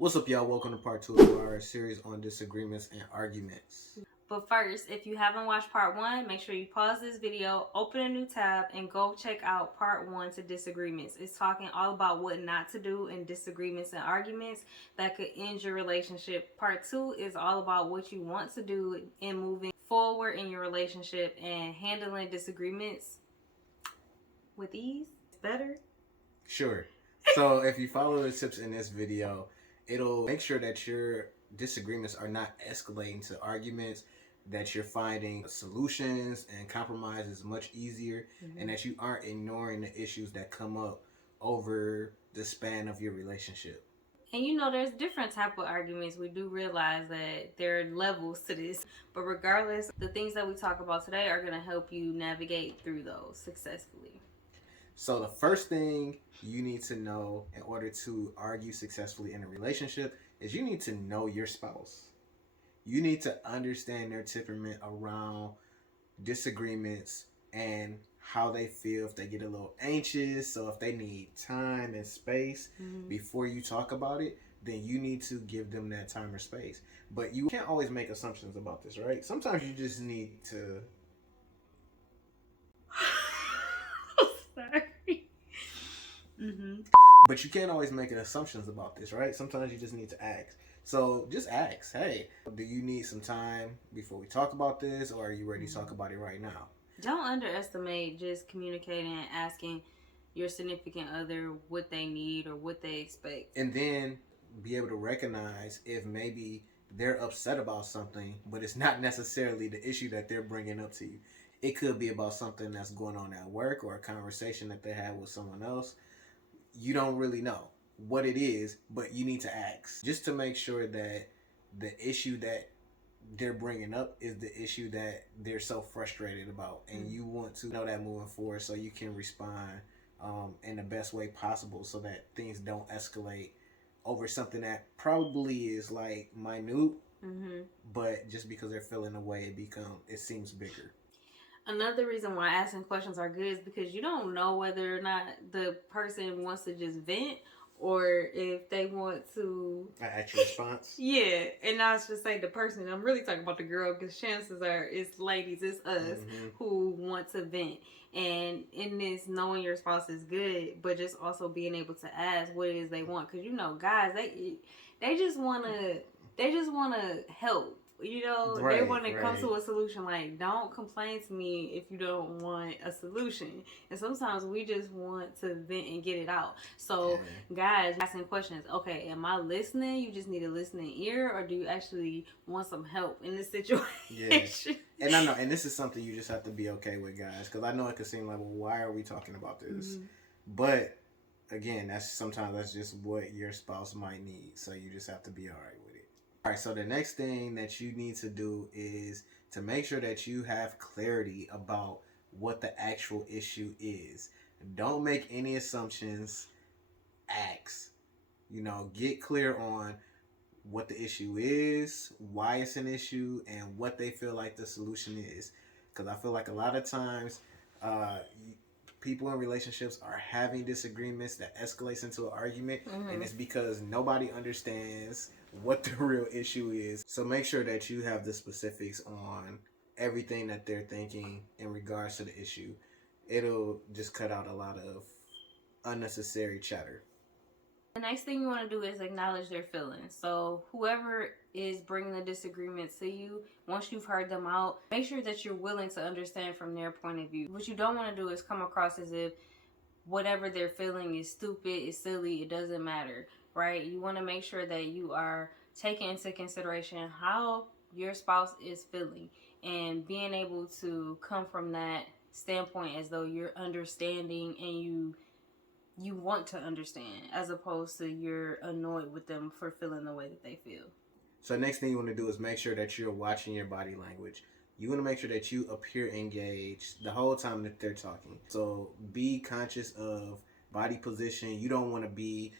What's up, y'all? Welcome to part 2 of our series on disagreements and arguments. But first, if you haven't watched part 1, make sure you pause this video, open a new tab, and go check out part 1 to Disagreements. It's talking all about what not to do in disagreements and arguments that could end your relationship. Part 2 is all about what you want to do in moving forward in your relationship and handling disagreements with ease. Better? Sure. So if you follow the tips in this video, it'll make sure that your disagreements are not escalating to arguments, that you're finding solutions and compromises much easier, and that you aren't ignoring the issues that come up over the span of your relationship. And you know, there's different type of arguments. We do realize that there are levels to this. But regardless, the things that we talk about today are going to help you navigate through those successfully. So the first thing you need to know in order to argue successfully in a relationship is you need to know your spouse. You need to understand their temperament around disagreements and how they feel, if they get a little anxious, so if they need time and space before you talk about it, then you need to give them that time or space. But you can't always make assumptions about this, right? Sometimes you just need to... Sorry. But you can't always make assumptions about this, right? Sometimes you just need to ask. So just ask, hey, do you need some time before we talk about this, or are you ready to talk about it right now? Don't underestimate just communicating and asking your significant other what they need or what they expect. And then be able to recognize if maybe they're upset about something, but it's not necessarily the issue that they're bringing up to you. It could be about something that's going on at work or a conversation that they had with someone else. You don't really know what it is, but you need to ask just to make sure that the issue that they're bringing up is the issue that they're so frustrated about, and you want to know that moving forward so you can respond in the best way possible so that things don't escalate over something that probably is like minute, but just because they're feeling a way, it seems bigger. Another reason why asking questions are good is because you don't know whether or not the person wants to just vent or if they want to... An actual response? Yeah, and I should say the person, I'm really talking about the girl because chances are it's ladies, it's us who want to vent. And in this, knowing your spouse is good, but just also being able to ask what it is they want. Because, you know, guys, they just want to help. You know, they want to come to a solution. Like, don't complain to me if you don't want a solution. And sometimes we just want to vent and get it out. So, guys, asking questions. Okay, am I listening? You just need a listening ear, or do you actually want some help in this situation? Yeah. And I know, and this is something you just have to be okay with, guys, because I know it could seem like, well, why are we talking about this? But again, that's just what your spouse might need. So you just have to be all right with it. All right, so the next thing that you need to do is to make sure that you have clarity about what the actual issue is. Don't make any assumptions. Ask. You know, get clear on what the issue is, why it's an issue, and what they feel like the solution is. Because I feel like a lot of times people in relationships are having disagreements that escalates into an argument, and it's because nobody understands what the real issue is. So make sure that you have the specifics on everything that they're thinking in regards to the issue. It'll just cut out a lot of unnecessary chatter. The next thing you want to do is acknowledge their feelings. So whoever is bringing the disagreement to you, once you've heard them out, make sure that you're willing to understand from their point of view. What you don't want to do is come across as if whatever they're feeling is stupid, is silly, it doesn't matter, right? You want to make sure that you are taking into consideration how your spouse is feeling and being able to come from that standpoint as though you're understanding and you want to understand, as opposed to you're annoyed with them for feeling the way that they feel. So next thing you want to do is make sure that you're watching your body language. You want to make sure that you appear engaged the whole time that they're talking. So be conscious of body position. You don't want to be,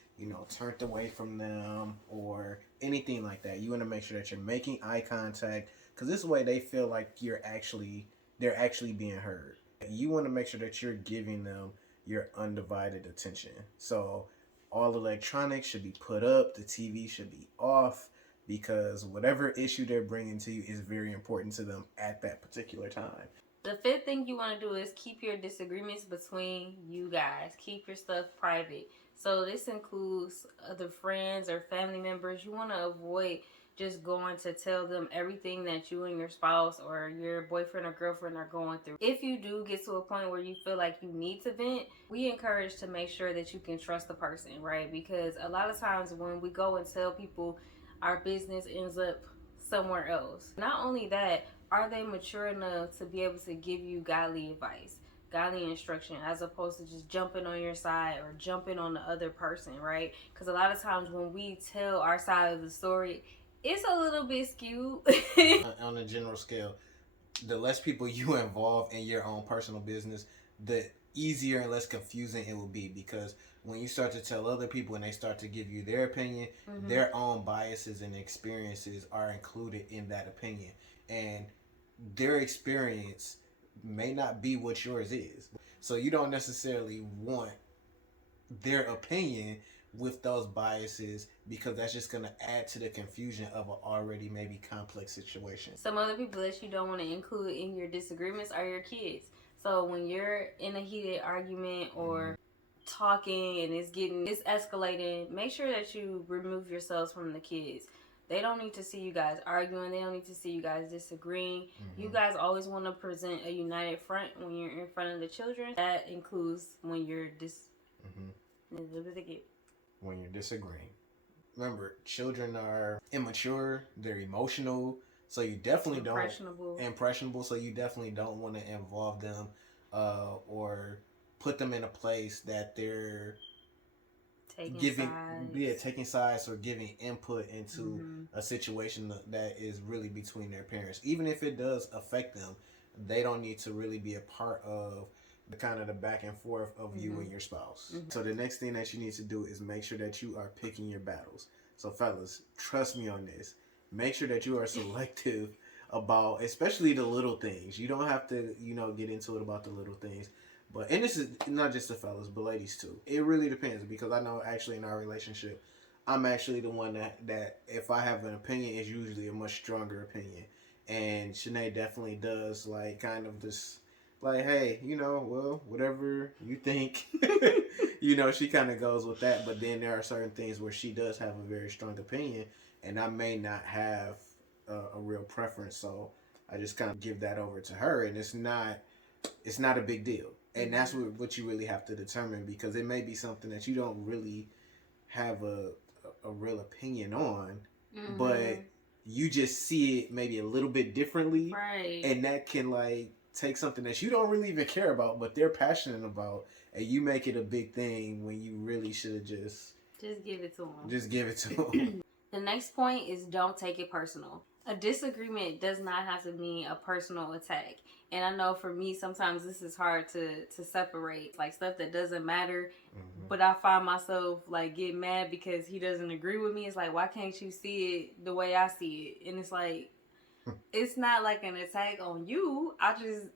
turned away from them or anything like that. You want to make sure that you're making eye contact, because this way they feel like they're actually being heard. You want to make sure that you're giving them your undivided attention. So All electronics should be put up, the TV should be off, because whatever issue they're bringing to you is very important to them at that particular time. The fifth thing you want to do is keep your disagreements between you guys. Keep your stuff private. So this includes other friends or family members. You want to avoid just going to tell them everything that you and your spouse or your boyfriend or girlfriend are going through. If you do get to a point where you feel like you need to vent, we encourage to make sure that you can trust the person, right? Because a lot of times when we go and tell people, our business ends up somewhere else. Not only that, are they mature enough to be able to give you godly advice, godly instruction, as opposed to just jumping on your side or jumping on the other person, right? Because a lot of times when we tell our side of the story, it's a little bit skewed. On a general scale, the less people you involve in your own personal business, the easier and less confusing it will be, because when you start to tell other people and they start to give you their opinion, their own biases and experiences are included in that opinion, and their experience may not be what yours is. So you don't necessarily want their opinion with those biases, because that's just going to add to the confusion of an already maybe complex situation. Some other people that you don't want to include in your disagreements are your kids. So when you're in a heated argument or talking and it's escalating, make sure that you remove yourselves from the kids. They don't need to see you guys arguing. They don't need to see you guys disagreeing. You guys always want to present a united front when you're in front of the children. That includes when you're when you're disagreeing. Remember, children are immature, they're emotional, so you definitely impressionable, so you definitely don't want to involve them or put them in a place that they're taking sides or giving input into a situation that is really between their parents. Even if it does affect them, they don't need to really be a part of the kind of the back and forth of you and your spouse. So the next thing that you need to do is make sure that you are picking your battles. So fellas, trust me on this. Make sure that you are selective about, especially the little things. You don't have to, get into it about the little things. And this is not just the fellas, but ladies too. It really depends, because I know actually in our relationship, I'm actually the one that if I have an opinion, it's usually a much stronger opinion. And Shanae definitely does kind of this, hey, well, whatever you think, she kind of goes with that. But then there are certain things where she does have a very strong opinion, and I may not have a real preference. So I just kind of give that over to her, and it's not a big deal. And that's what you really have to determine, because it may be something that you don't really have a real opinion on, but you just see it maybe a little bit differently. Right. And that can take something that you don't really even care about, but they're passionate about, and you make it a big thing when you really should have just give it to them. Just give it to them. The next point is don't take it personal. A disagreement does not have to mean a personal attack. And I know for me, sometimes this is hard to separate, stuff that doesn't matter. But I find myself getting mad because he doesn't agree with me. It's why can't you see it the way I see it? And it's it's not an attack on you. I just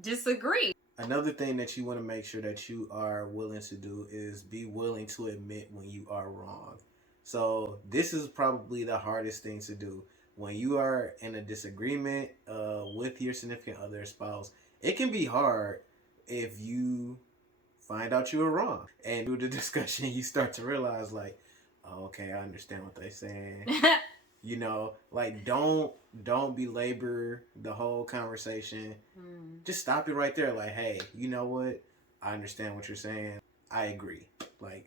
disagree. Another thing that you want to make sure that you are willing to do is be willing to admit when you are wrong. So this is probably the hardest thing to do. When you are in a disagreement with your significant other, spouse, it can be hard if you find out you were wrong. And through the discussion, you start to realize oh, okay, I understand what they're saying. Don't belabor the whole conversation. Just stop it right there. Hey, you know what? I understand what you're saying. I agree.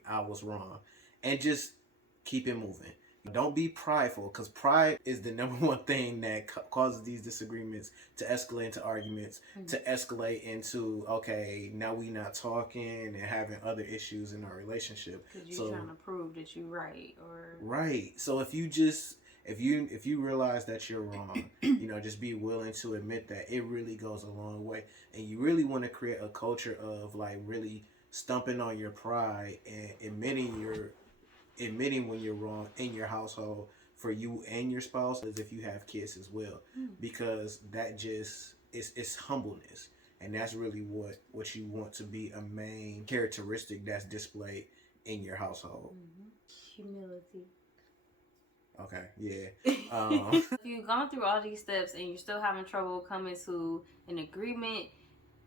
I was wrong. And just keep it moving. Don't be prideful, because pride is the number one thing that causes these disagreements to escalate into arguments, to escalate into, okay, now we not talking and having other issues in our relationship. Because you're trying to prove that you're right. Right. So if you realize that you're wrong, just be willing to admit that. It really goes a long way. And you really want to create a culture of really stumping on your pride and admitting when you're wrong in your household, for you and your spouse, as if you have kids as well, because that just it's humbleness, and that's really what you want to be a main characteristic that's displayed in your household. Humility. Okay, yeah. If you've gone through all these steps and you're still having trouble coming to an agreement,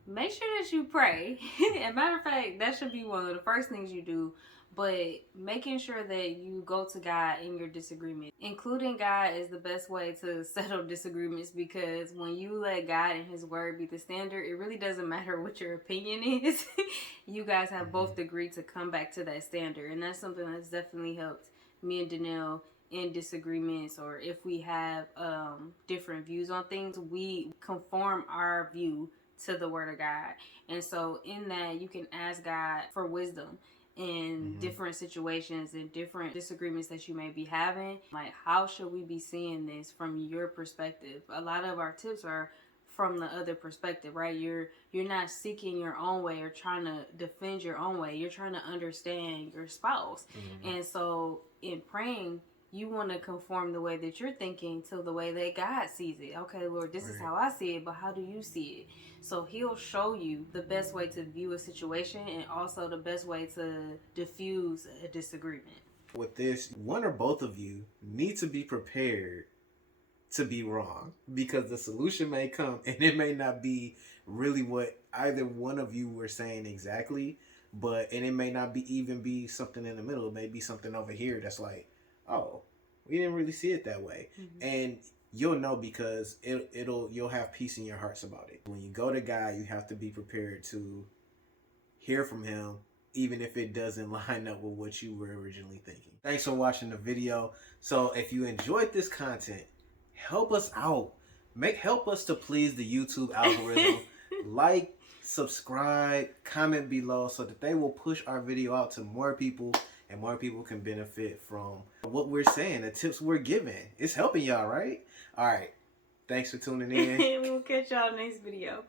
make sure that you pray. As a matter of fact, that should be one of the first things you do. But making sure that you go to God in your disagreement. Including God is the best way to settle disagreements, because when you let God and His Word be the standard, it really doesn't matter what your opinion is. You guys have both agreed to come back to that standard. And that's something that's definitely helped me and Danelle in disagreements, or if we have different views on things, we conform our view to the Word of God. And so in that, you can ask God for wisdom in different situations and different disagreements that you may be having. Like, how should we be seeing this from your perspective? A lot of our tips are from the other perspective, right? You're not seeking your own way or trying to defend your own way. You're trying to understand your spouse. And so in praying, you want to conform the way that you're thinking to the way that God sees it. Okay, Lord, this is how I see it, but how do you see it? So He'll show you the best way to view a situation and also the best way to diffuse a disagreement. With this, one or both of you need to be prepared to be wrong, because the solution may come and it may not be really what either one of you were saying exactly, and it may not even be something in the middle. It may be something over here that's like, oh, we didn't really see it that way. And you'll know, because you'll have peace in your hearts about it. When you go to God, you have to be prepared to hear from Him, even if it doesn't line up with what you were originally thinking. Thanks for watching the video. So if you enjoyed this content, help us out. Help us to please the YouTube algorithm. Like, subscribe, comment below, so that they will push our video out to more people, and more people can benefit from what we're saying, the tips we're giving. It's helping y'all, right? All right. Thanks for tuning in. We'll catch y'all next video.